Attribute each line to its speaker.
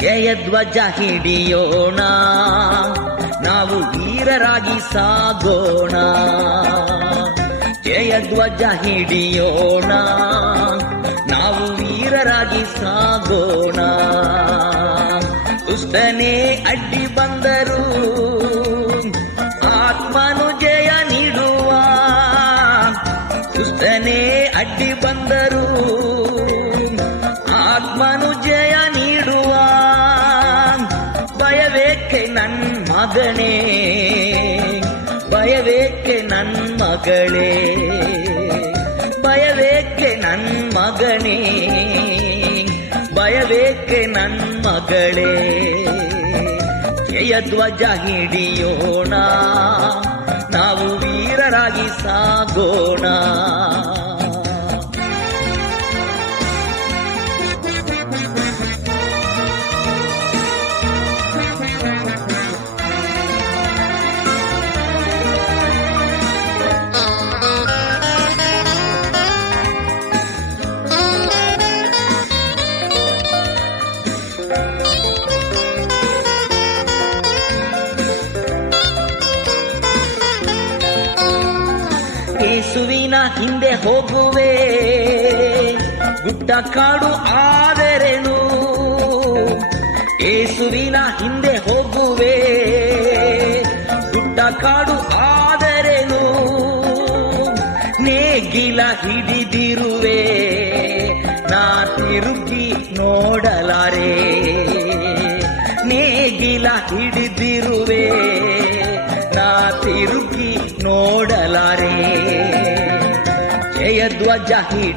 Speaker 1: ಜಯಧ್ವಜ ಹಿಡಿಯೋಣ. ನಾವು ವೀರರಾಗಿ ಸಾಗೋಣ. ಜಯಧ್ವಜ ಹಿಡಿಯೋಣ. ನಾವು ವೀರರಾಗಿ ಸಾಗೋಣ. ದುಷ್ಟನೇ ಅಡ್ಡಿ ಬಂದರು ಆತ್ಮನು ಜಯ ನೀಡುವ. ದುಷ್ಟನೇ ಅಡ್ಡಿ ಬಂದರು ಭಯವೇಕೆ ನನ್ ಮಗನೇ ಭಯವೇಕೆ ನನ್ ಮಗಳೇ ಭಯವೇಕೆ ನನ್ ಮಗನೇ ಭಯವೇಕೆ ನನ್ ಮಗಳೇ ಜಯಧ್ವಜ ಹಿಡಿಯೋಣ ನಾವು ವೀರರಾಗಿ ಸಾಗೋಣ ಯೇಸುವಿನ ಹಿಂದೆ ಹೋಗುವೆ. ಗುಡ್ಡ ಕಾಡು ಆದರೆನು? ಯೇಸುವಿನ ಹಿಂದೆ ಹೋಗುವೆ. ಗುಡ್ಡ ಕಾಡು ಆದರೆನು? ನೇಗಿಲ ಹಿಡಿದಿರುವೆ. ನಾ ತಿರುಗಿ ನೋಡಲಾರೆ. ನೇಗಿಲ ಹಿಡಿದಿರುವೆ. ನಾ ತಿರುಗಿ ನೋಡಲಾರೆ. do Adjahid.